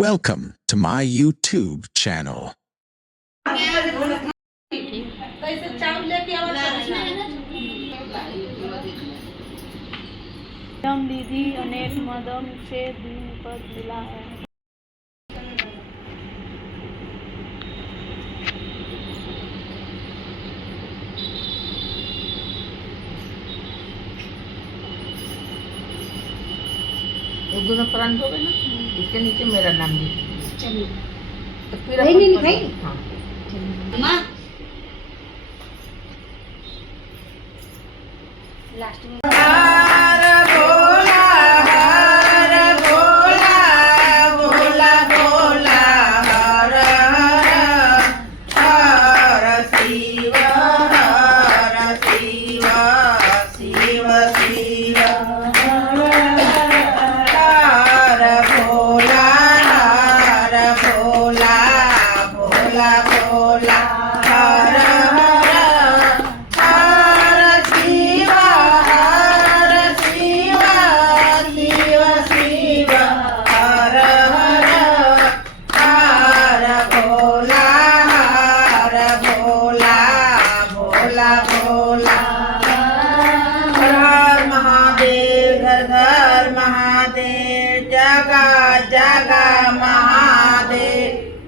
Welcome to my YouTube channel. दीदी अनेक मदम से दिन पर मिला है। एक दोनों प्रांत हो गए ना, इसके नीचे मेरा नाम भी। चलिए तो फिर नहीं भाई। हाँ माँ लास्ट में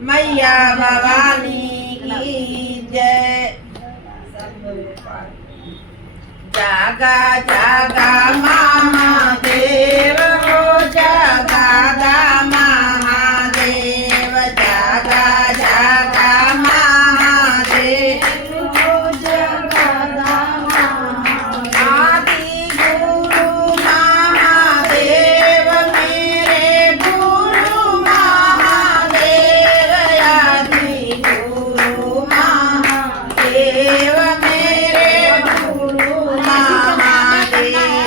मैया भवानी की जय। जागा जागा महादेव हो, जागा महादेव, जागा जागा महादेव हो, जागा आदि गुरु महादेव, मेरे गुरु महादेव, आदि गुरु महादेव, मेरे गुरु महादेव,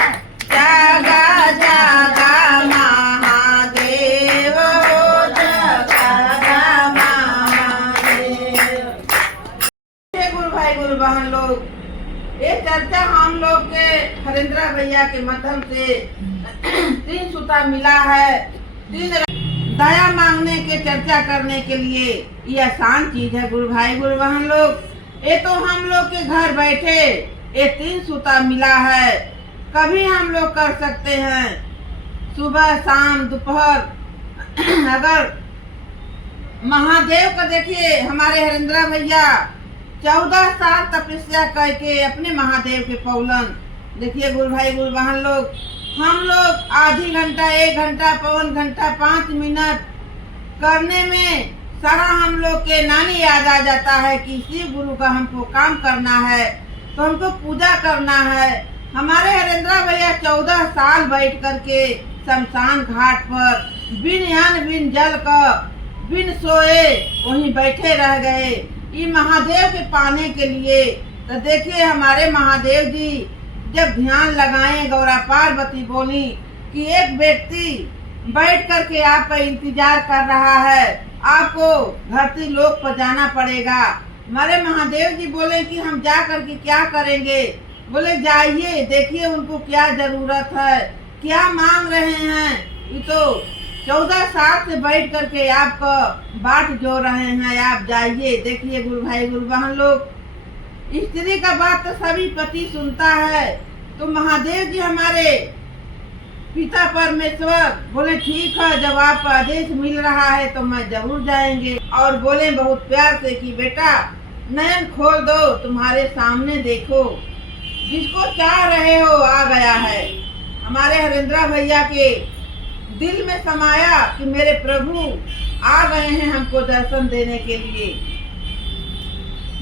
जागा जागा महादेव हो, जागा महादेव। गुरु भाई गुरु बहन लोग, ये चर्चा हम लोग के हरेंद्र भैया के माध्यम से 3 सूता मिला है। 3 दया मांगने के चर्चा करने के लिए ये आसान चीज है गुरु भाई गुरु बहन लोग। ये तो हम लोग के घर बैठे ये 3 सूता मिला है, कभी हम लोग कर सकते हैं, सुबह शाम दोपहर। अगर महादेव का देखिए, हमारे हरेंद्र भैया 14 साल तपस्या करके अपने महादेव के पौलन। देखिए गुरु भाई गुरु बहन लोग, हम लोग आधी घंटा 1 घंटा पौन घंटा 5 मिनट करने में सारा हम लोग के नानी याद आ जाता है कि शिव गुरु का हमको काम करना है, तो हमको पूजा करना है। हमारे हरेंद्र भैया 14 साल बैठ करके शमशान घाट पर बिन अन्न बिन जल का बिन सोए वहीं बैठे रह गए ये महादेव के पाने के लिए। तो देखिए हमारे महादेव जी जब ध्यान लगाए, गौरा पार्वती बोली कि एक व्यक्ति बैठ करके आपका इंतजार कर रहा है, आपको धरती लोक पर जाना पड़ेगा। हमारे महादेव जी बोले कि हम जा करके क्या करेंगे? बोले जाइए, देखिए उनको क्या जरूरत है, क्या मांग रहे हैं। ये तो 14 साल से बैठ करके आपका बाट जो रहे हैं, आप जाइए। देखिए गुरु भाई गुरु बहन लोग, स्त्री का बात तो सभी पति सुनता है, तो महादेव जी हमारे पिता परमेश्वर बोले ठीक है, जब आपका आदेश मिल रहा है तो मैं जरूर जाएंगे। और बोले बहुत प्यार से कि बेटा नयन खोल दो, तुम्हारे सामने देखो, जिसको चाह रहे हो आ गया है। हमारे हरेंद्र भैया के दिल में समाया कि मेरे प्रभु आ गए हैं हमको दर्शन देने के लिए।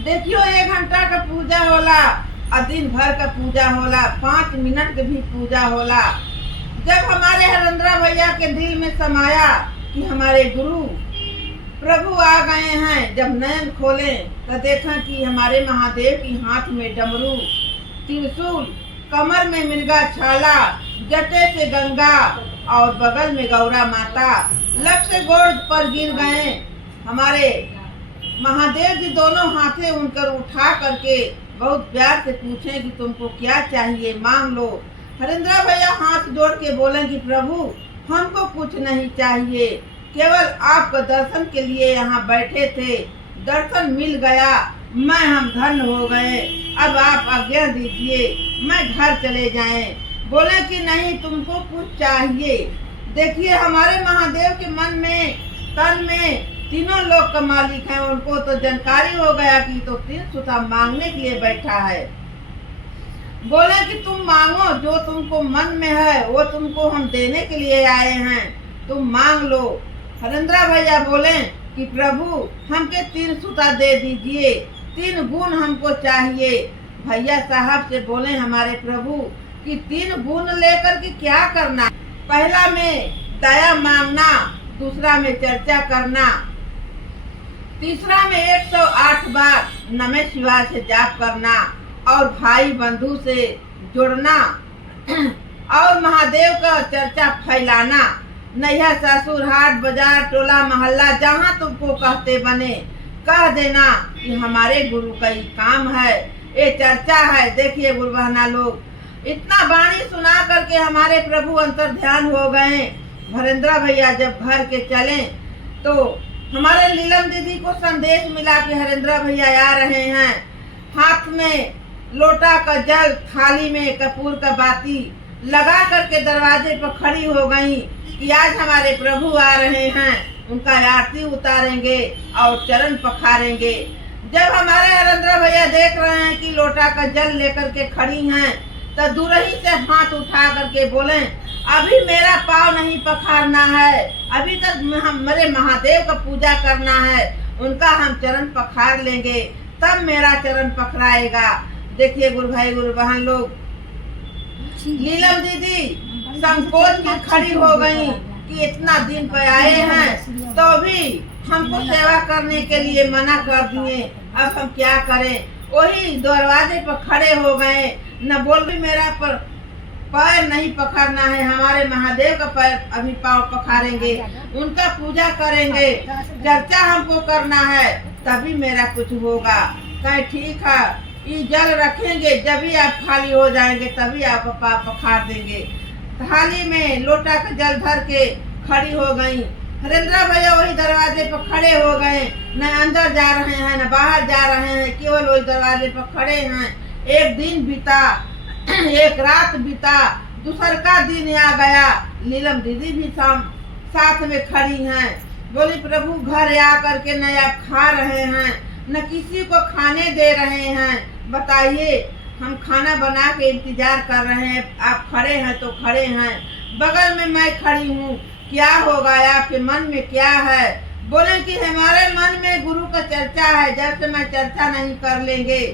देखियो 1 घंटा का पूजा होला और दिन भर का पूजा होला, 5 मिनट का भी पूजा होला। जब हमारे हरेंद्र भैया के दिल में समाया कि हमारे गुरु प्रभु आ गए हैं, जब नयन खोले तो देखा कि हमारे महादेव की हाथ में डमरू, त्रिशूल, कमर में मिर्गा छाला, जटे से गंगा और बगल में गौरा माता, लक से गोड़ पर गिर गए। हमारे महादेव जी दोनों हाथे उनकर उठा करके बहुत प्यार से पूछे कि तुमको क्या चाहिए, मांग लो। हरेंद्र भैया हाथ जोड़ के बोले कि प्रभु हमको कुछ नहीं चाहिए, केवल आपका दर्शन के लिए यहाँ बैठे थे, दर्शन मिल गया, मैं हम धन्य हो गए। अब आप आज्ञा दीजिए, मैं घर चले जाएं। बोले कि नहीं, तुमको कुछ चाहिए। देखिए, हमारे महादेव के मन में, तन में तीनों लोग का मालिक है। उनको तो जानकारी हो गया कि तो 3 सुता मांगने के लिए बैठा है। बोले कि तुम मांगो, जो तुमको मन में है वो तुमको हम देने के लिए आए हैं, तुम मांग लो। हरेंद्र भैया बोले कि प्रभु हमके 3 सुता दे दीजिए, 3 गुण हमको चाहिए। भैया साहब से बोले हमारे प्रभु कि 3 गुण लेकर के क्या करना? पहला में दया मांगना, दूसरा में चर्चा करना, तीसरा में 108 बार नमः शिवाय से जाप करना और भाई बंधु से जुड़ना और महादेव का चर्चा फैलाना। नैया ससुर हाट बाजार टोला मोहल्ला जहाँ तुमको कहते बने कह देना कि हमारे गुरु का ही काम है, ये चर्चा है। देखिए गुरु बहना लोग, इतना वाणी सुना करके हमारे प्रभु अंतर ध्यान हो गए। हरेंद्र भैया जब घर के चले तो हमारे नीलम दीदी को संदेश मिला कि हरेंद्र भैया आ रहे हैं। हाथ में लोटा का जल, थाली में कपूर का बाती लगा करके दरवाजे पर खड़ी हो गई कि आज हमारे प्रभु आ रहे हैं, उनका आरती उतारेंगे और चरण पखारेंगे। जब हमारे हरेंद्र भैया देख रहे हैं कि लोटा का जल लेकर के खड़ी हैं, तो दूर ही से हाथ उठा करके बोले, अभी मेरा पाँव नहीं पखारना है, अभी तक मेरे महादेव का पूजा करना है, उनका हम चरण पखार लेंगे, तब मेरा चरण पखराएगा। देखिए गुरु भाई गुरु बहन लोग, नीलम दीदी संकोच की खड़ी हो गई कि इतना दिन पे आए हैं तो भी हमको सेवा करने के लिए मना कर दिए, अब हम क्या करें? वही दरवाजे पर खड़े हो गए, न बोल भी मेरा पर पैर नहीं पकड़ना है, हमारे महादेव का पैर अभी पाँव पखारेंगे, उनका पूजा करेंगे, चर्चा हमको करना है, तभी मेरा कुछ होगा। कहे ठीक है, ये जल रखेंगे, जब भी आप खाली हो जाएंगे तभी आपका पाँव पखार देंगे। थाली में लोटा का जल भर के खड़ी हो गई। हरेंद्र भैया वही दरवाजे पर खड़े हो गए, न अंदर जा रहे हैं न बाहर जा रहे हैं, केवल वही दरवाजे पर खड़े हैं। एक दिन बीता, एक रात बीता, दूसर का दिन आ गया। नीलम दीदी भी साथ में खड़ी हैं। बोली प्रभु घर आ करके न आप खा रहे हैं, न किसी को खाने दे रहे हैं, बताइए हम खाना बना के इंतजार कर रहे हैं, आप खड़े हैं तो खड़े हैं, बगल में मैं खड़ी हूँ, क्या होगा? आपके मन में क्या है? बोले कि हमारे मन में गुरु का चर्चा है, जब से मैं चर्चा नहीं कर लेंगे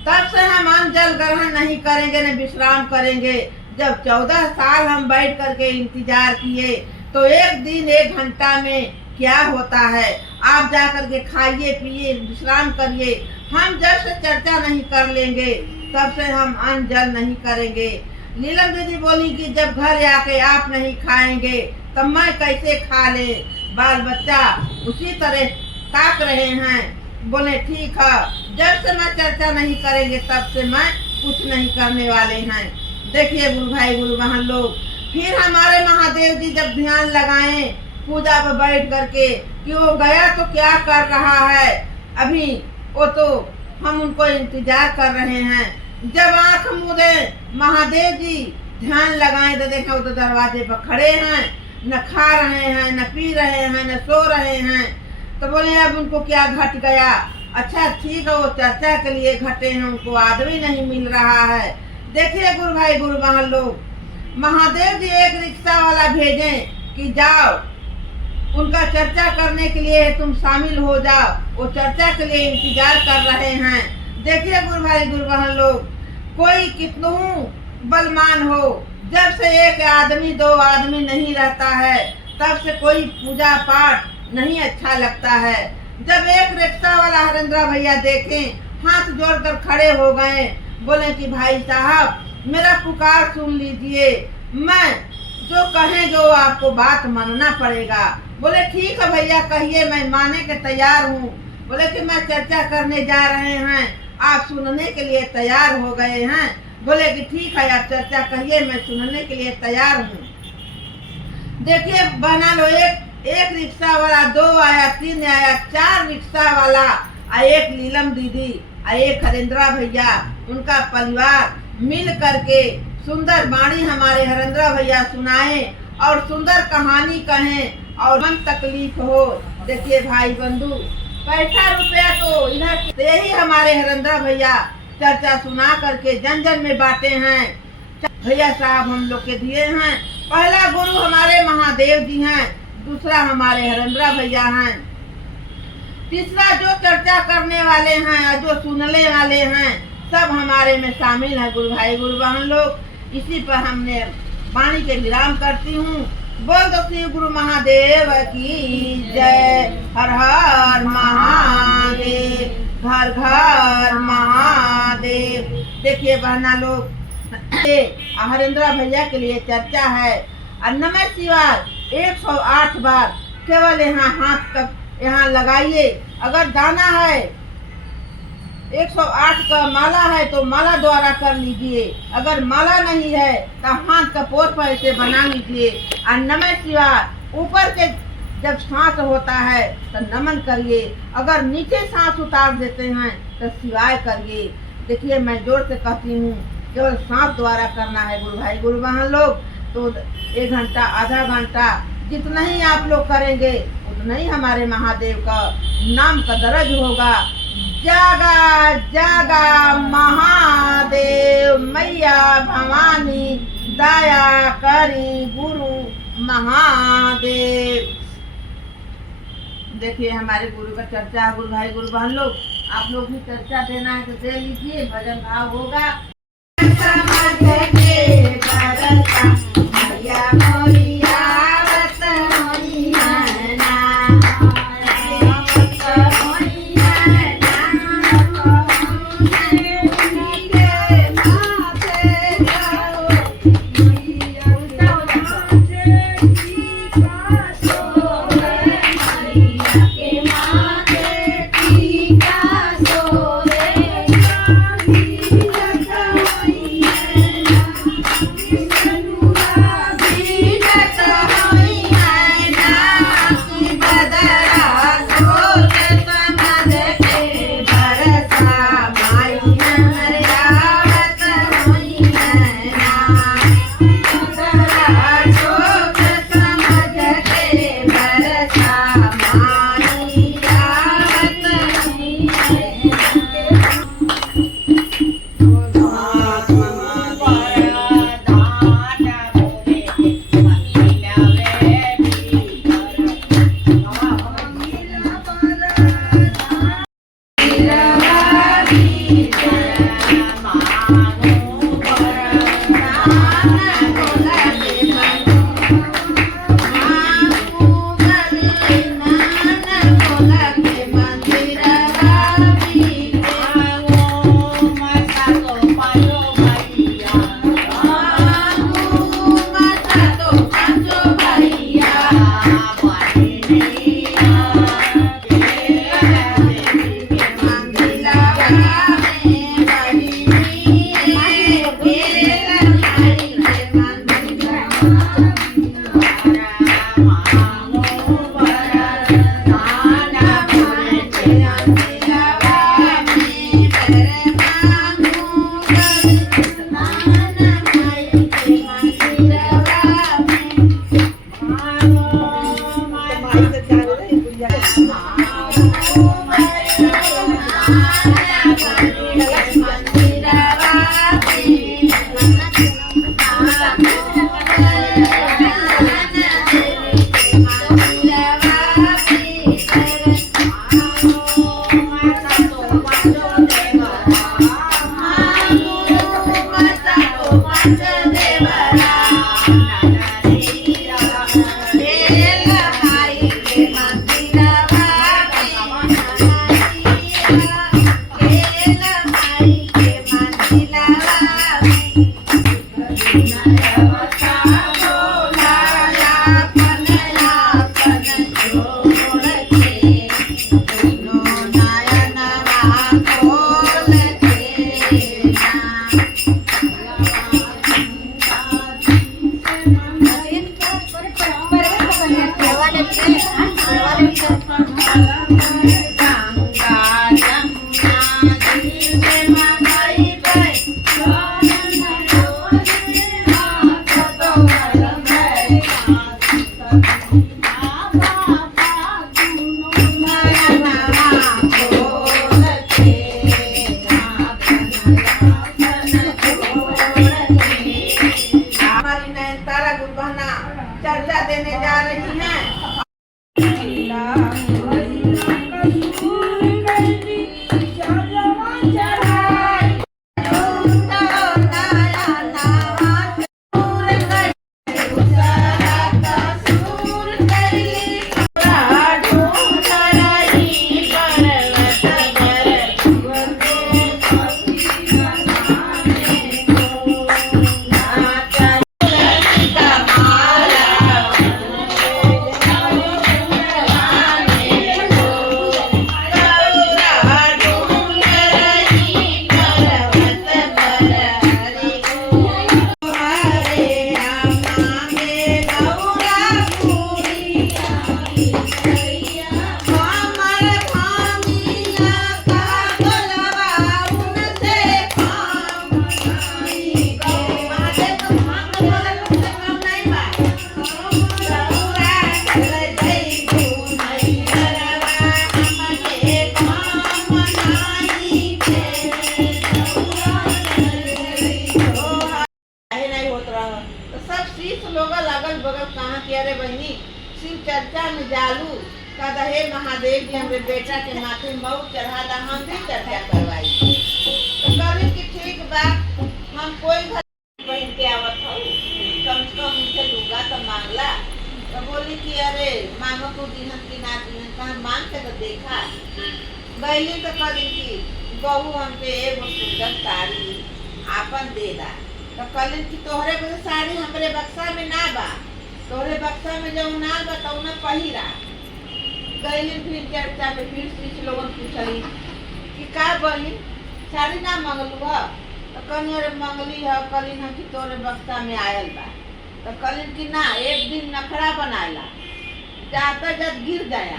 तब से हम अन्न जल ग्रहण नहीं करेंगे न विश्राम करेंगे। जब 14 साल हम बैठ करके इंतजार किए तो एक दिन 1 घंटा में क्या होता है? आप जा करके खाइए पिए विश्राम करिए, हम जब से चर्चा नहीं कर लेंगे तब से हम अन्न जल नहीं करेंगे। नीलम दीदी बोली कि जब घर आके आप नहीं खाएंगे तब मैं कैसे खा ले? बाल बच्चा उसी तरह ताक रहे हैं। बोले ठीक है, जब से मैं चर्चा नहीं करेंगे तब से मैं कुछ नहीं करने वाले हैं। देखिए गुरु भाई गुरु बहन लोग, फिर हमारे महादेव जी जब ध्यान लगाए पूजा पर बैठ करके कि वो गया तो क्या कर रहा है, अभी वो तो हम उनको इंतजार कर रहे हैं। जब आंख मूंदे महादेव जी ध्यान लगाए तो देखा वो तो दरवाजे पर खड़े हैं, न खा रहे हैं, न पी रहे हैं, न सो रहे हैं। तो बोले अब उनको क्या घट गया? अच्छा ठीक है, वो चर्चा के लिए घटे हैं, उनको आदमी नहीं मिल रहा है। देखिए गुरु भाई गुरु बहन लोग, महादेव जी एक रिक्शा वाला भेजे कि जाओ उनका चर्चा करने के लिए तुम शामिल हो जाओ, वो चर्चा के लिए इंतजार कर रहे हैं। देखिए गुरु भाई गुरु बहन लोग, कोई कितनू बलवान हो, जब से एक आदमी 2 आदमी नहीं रहता है तब से कोई पूजा पाठ नहीं अच्छा लगता है। जब एक रिक्शा वाला हरेंद्र भैया देखे हाथ जोड़कर खड़े हो गए, बोले कि भाई साहब मेरा पुकार सुन लीजिए, मैं जो कहेंगे वो आपको बात मानना पड़ेगा। बोले ठीक है भैया कहिए, मैं माने के तैयार हूँ। बोले कि मैं चर्चा करने जा रहे हैं, आप सुनने के लिए तैयार हो गए हैं? बोले कि ठीक है आप चर्चा कहिए, मैं सुनने के लिए तैयार हूँ। देखिए बना लो, एक रिक्शा वाला, 2 आया, 3 आया, 4 रिक्शा वाला, एक नीलम दीदी, एक हरेंद्रा भैया, उनका परिवार मिल करके सुंदर वाणी हमारे हरेंद्रा भैया सुनाए और सुंदर कहानी कहें और मन तकलीफ हो। देखिए भाई बंधु, पैसा रुपया तो इधर से ही हमारे हरेंद्रा भैया चर्चा सुना करके जन जन में बांटे हैं। भैया साहब हम लोग के दिए हैं। पहला गुरु हमारे महादेव जी हैं, दूसरा हमारे हरेंद्रा भैया हैं, तीसरा जो चर्चा करने वाले हैं और जो सुनने वाले हैं सब हमारे में शामिल है गुरु भाई गुरु बहन लोग। इसी पर हमने वाणी के विराम करती हूँ। बोल दो श्री गुरु महादेव की जय। हर हर महादेव, घर घर महादेव। देखिए बहना लोग, हरेंद्रा भैया के लिए चर्चा है। और नमः शिवाय 108 बार केवल यहाँ हाथ तक यहाँ लगाइए। अगर दाना है 108 का माला है तो माला द्वारा कर लीजिए, अगर माला नहीं है तो हाथ का पोर पर ऐसे बना लीजिए। और नमः शिवाय ऊपर के जब सांस होता है तो नमन करिए, अगर नीचे सांस उतार देते हैं तो शिवाय करिए। देखिए मैं जोर से कहती हूँ, केवल सांस द्वारा करना है गुरु भाई गुरु बहन लोग। तो 1 घंटा, आधा घंटा जितना ही आप लोग करेंगे उतना ही हमारे महादेव का नाम का दर्ज होगा। जागा जागा महादेव, मैया भवानी दया करी गुरु महादेव। देखिए हमारे गुरु का चर्चा है गुरु भाई गुरु बहन लोग। आप लोग भी चर्चा देना है तो दे लीजिए, भजन भाव होगा। हमारी नयनतारा गुरबहना चर्चा देने जा रही हैं। अगल बगल कहाँ के अरे बहनी शिव चर्चा में जालू का हे महादेव जी हमरे बेटा के माथे मऊ चढ़ा दा हम भी चर्चा करवाई। तो कभी की ठीक बात हम कोई घर बहन के आवत हो कम से कम उनसे लूगा तो मांगला तो बोली कि अरे मांगो को दिहन की ना दिहन कहा मांग के तो देखा गईली तो कली की बहू हमके एगो सुंदर साड़ी आपन दे दा तो कलिन की तोहरे को साड़ी हमरे बक्सा में ना बा तोहरे बक्सा में जो ना बा तो ना पहिरा गईली फिर चर्चा में फिर कुछ लोगन पूछली कि का बहिन साड़ी ना मंगलू ह तो कहीं अरे मंगली है कलिन हम की तोहरे बक्सा में आयल बा तो कलिन की ना एक दिन नखरा बनाला जाता जब गिर गया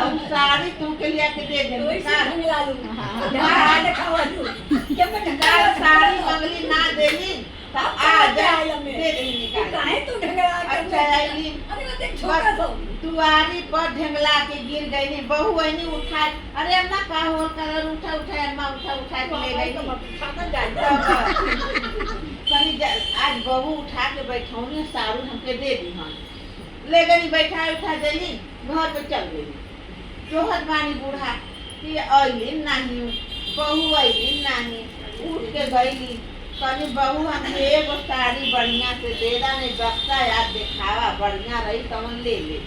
अब साड़ी तुमके लिया के दे दे साड़ी मंगली ना देली आ जा दे देली निकाल अच्छा आईली दुआरी पर ढंगला के गिर गई बहू वही उठा अरे अम्मा का हो कलर उठा उठा अम्मा उठा उठा के ले गई आज बहू उठा के बैठौनी सारू हमके दे दी हम ले गई बैठा उठा देली घर पे चल गई जोहर बानी बूढ़ा कि अली नहीं बहू अली नहीं उठ के गईली कभी बहू हम एगो साड़ी बढ़िया से दे दा नहीं बक्सा याद दिखावा बढ़िया रही तमन ले ले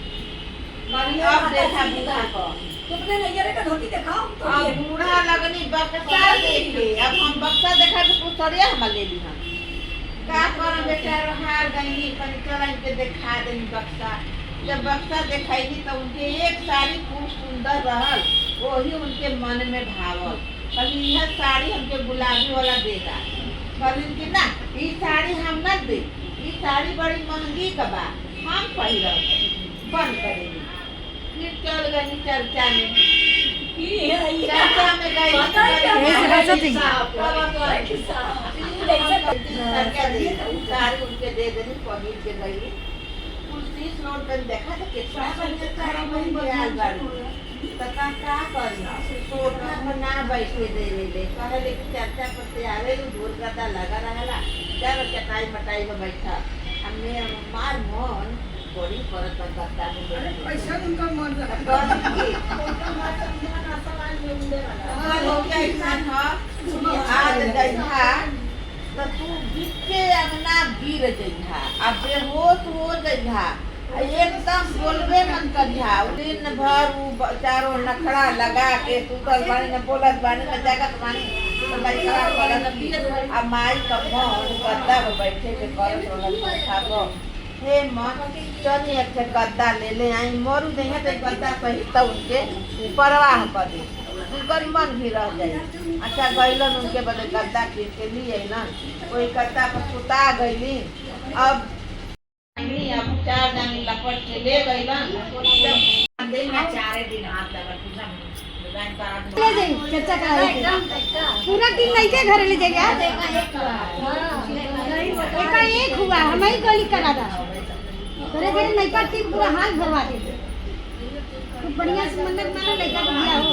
अब देखा बूढ़ा को तुमने नैयरे का धोती दिखाओ तो अब बूढ़ा लगनी बक्सा देखे अब हम बक्सा देखा के पुछड़िया हम ले ली हम का कर बेटा हार गई कहीं चल के दिखा दे बक्सा जब बक्सा दिखाई तो उनके एक साड़ी खूब सुंदर रहल वही उनके मन में भावल कभी यह साड़ी हमके गुलाबी वाला देगा कभी कि ना ये साड़ी हम न दे ये साड़ी बड़ी महंगी का बा हम पहिरब बंद करेंगे फिर चल गई चर्चा में चर्चा में गई साड़ी उनके दे देनी पहिर के गई रोड पर देखा तो कितना सारा महिला आल बाड़ी तो का करी सोटा पर ना बैठे दे ले कहले कि चर्चा पर से आवे ढोल गदा लगा रहला चल चटाई मटाई में बैठा हमने मार मन बड़ी परत गदा में पैसा उनका मन आज जइहा तो तू गिरके अपना गिर जइहा अब बेहोश हो जइहा एकदम बोलबे मन करिहा दिन भर उ चारों नखड़ा लगा के सुतल बानी न बोलत बानी न जागत बानी तो लइका करत आ माई का मन गद्दा में बैठे के करत रहल उठाबो हे मन चली एक गद्दा ले आई मोरू देहे तो गद्दा सही तो उनके परवाह कर दे उनकर मन भी रह जाए। अच्छा गईलन उनके बदले गद्दा खरीद के लिए ना कोई गद्दा पर सुता गईली अब चार जानी लपट के ले गईलन चारे दिन ले जाई चर्चा कराई पूरा टीम नहीं के घर ले जाएगा एका एक हुआ हम ही गोली करा दा करे करे नहीं का टीम पूरा हाल भरवा दे खूब बढ़िया से मंदिर में लड़का दिया हो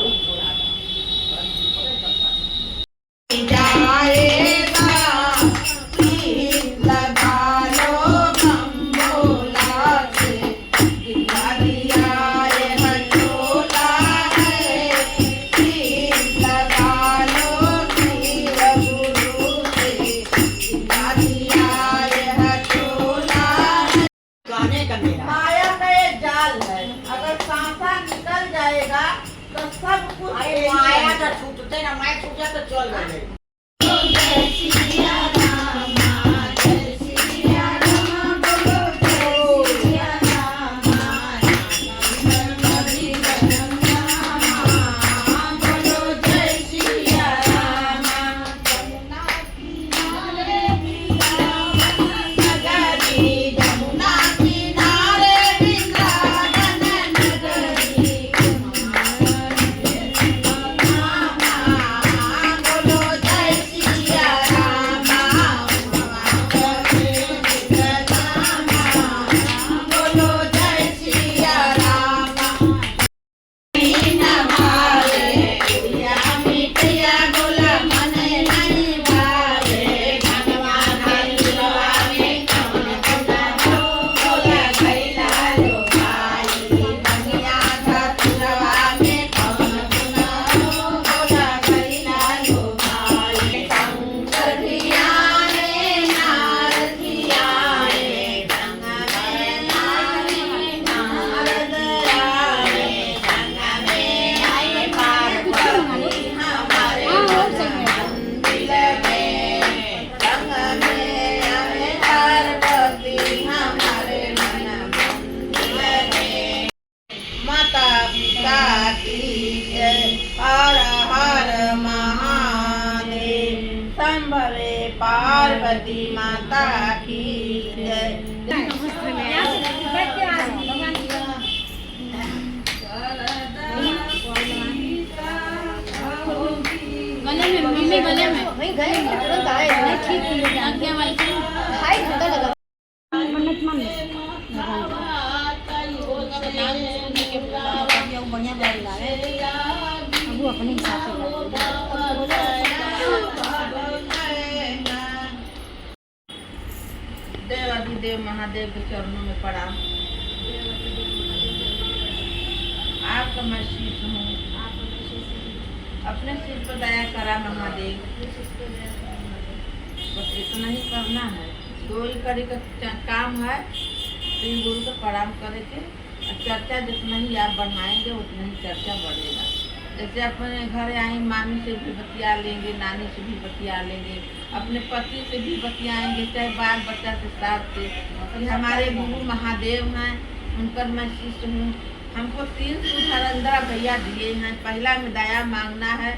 जाएगा तीर लगा लो बम्बोला से गिरा दिया ये हटोला है तीर लगा लो तीर गुरु से गिरा दिया ये हटोला है। माया का ये जाल है अगर सांसा निकल जाएगा तो सब कुछ माया का छूटते ना मैं छूटा तो चल गए माता पिता की जय हर हर महादेव संभवे पार्वती माता की जय। गले में मम्मी गले में वहीं गए तुरंत आए नहीं ठीक आज्ञा वाली ढाई घंटा लगा मन्नत मान बढ़िया गाड़ी ला रहे वो अपने हिसाब से देवाधिदेव महादेव के चरणों में प्रणाम। आपका मैं शीश हूँ अपने सिर पर दया करा महादेव बस इतना ही करना है कोई करी का काम है श्री गुरु को प्रणाम करे के चर्चा जितना ही आप बढ़ाएंगे उतना ही चर्चा बढ़ेगा। जैसे अपने घर आई मामी से भी बतिया लेंगे नानी से भी बतिया लेंगे अपने पति से भी बतियाएंगे चाहे बाल बच्चा के साथ से कि हमारे गुरु महादेव हैं उनकर मैं शिष्य हूँ। हमको 3 सुधरंदा भैया दिए हैं। पहला में दया मांगना है।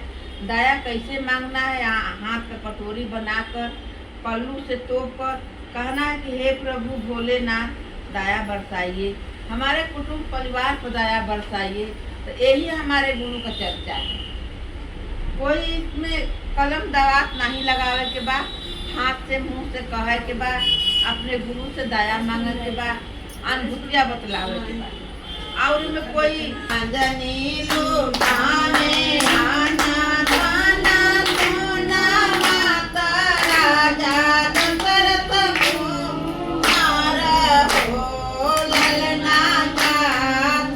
दया कैसे मांगना है हाथ का कटोरी बनाकर पल्लू से तोप कर कहना है कि हे प्रभु भोलेनाथ दया बरसाइए हमारे कुटुंब परिवार पर दया बरसाइए। तो यही हमारे गुरु का चर्चा है। कोई इसमें कलम दवात नहीं लगावे के बाद हाथ से मुंह से कहे के बाद अपने गुरु से दया मांगे के बाद अनुभूतियाँ बतलावे के बाद और में कोई अंजनी लुटाने आना दाना सोना माता राजा दशरथ कुमार हो ललना का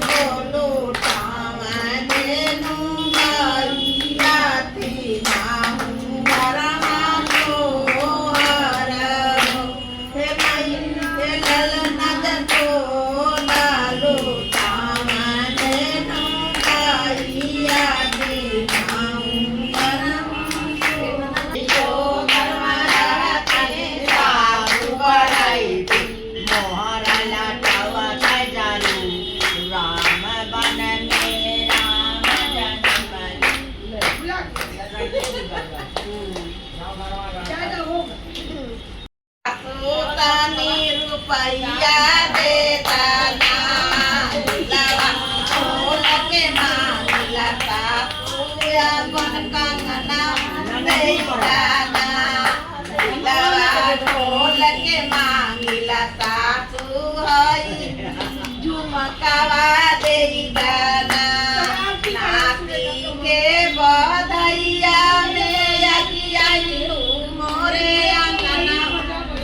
बोलो तावने नुंगाइया थी नाहु वरमा को हर हे माई हे ललना जतो लालो तावने नुंगाइया थी नाहु वरमा जो धर्मरा तने साधु बड़ाई मोहरा लाटावा काय जानू राम बन में राम जन्म सोतानी रुपैया देता ना लवा खोल के मांगला का दाना दिलवा खोल के मांगिला सासू हई झुमकावा दे दाना नाती के बधैया में आई मोरे अंगना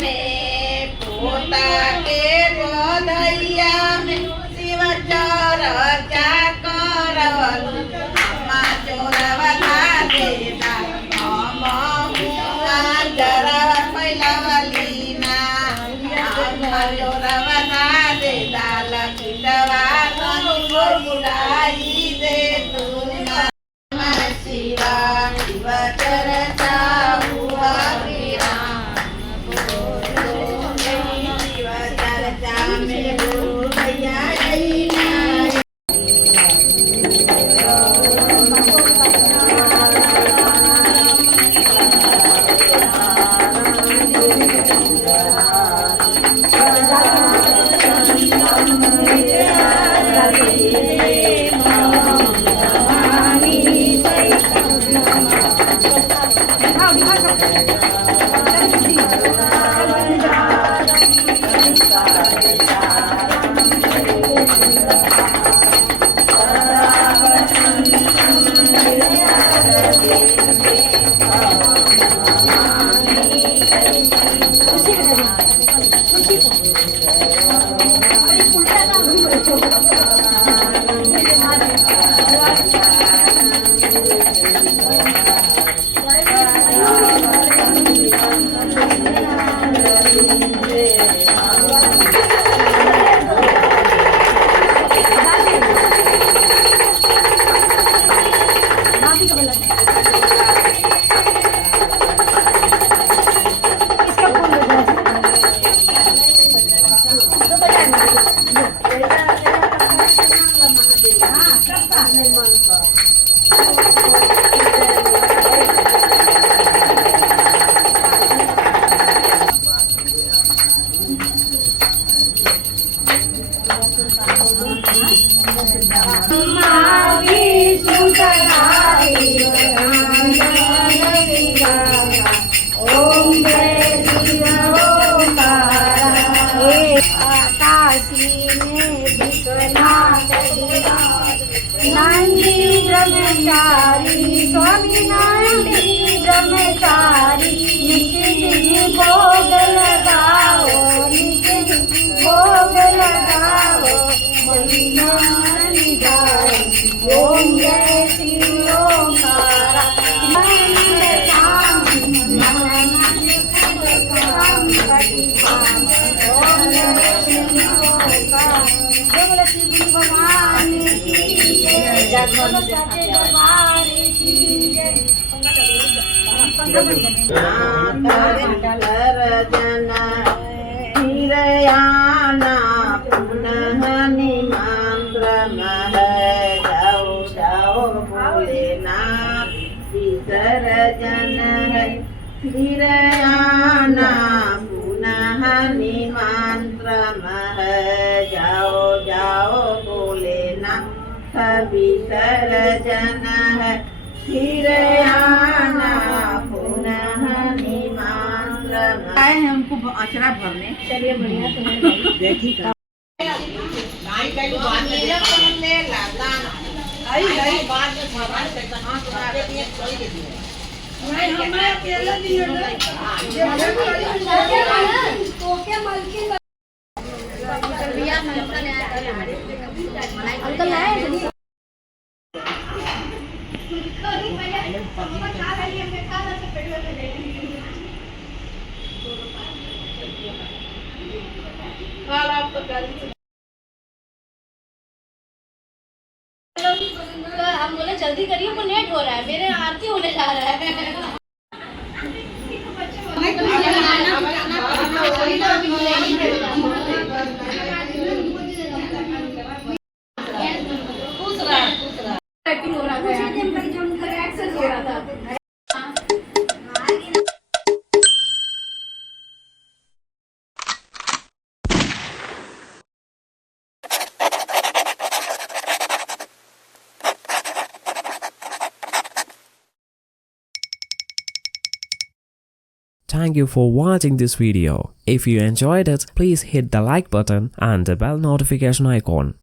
में पोता के बधैया में शिव चर्चा करवल अम्मा चोरवा देना हम जरवा फैलवलीना अम्मा चोरवा दे दाल किटवा बुलाई दे तू शिवा शिव चर्चा हुआ शिव चर्चा में गुरु भैया ब्रह्मचारी स्वामी नंदी ब्रह्मचारी नित्य भोग लगाओ नित्य भोग लगाओ महिमा निधाई ओम जय शिव ओंकारा हिरयाना पुनः निमंत्रण है जाओ जाओ भोलेनाथ विसर्जन है हिरयाना पुनः निमंत्रण है जाओ जाओ भोलेनाथ विसर्जन है हिरयाना पुनः निमंत्रण आए हैं हमको अचरा भरने। चलिए बढ़िया तुम्हें देखी का नहीं कहीं बाद में मेरा फोन ले ला दाना आई बाद में सामान से कहां से दिए चली गई नहीं हमें अकेले दिए ओके मालकिन अंकल लाए हम बोले जल्दी करिए वो लेट हो रहा है मेरे आरती होने जा रहा है टाइपिंग हो रहा था Thank you for watching this video. If you enjoyed it, please hit the like button and the bell notification icon.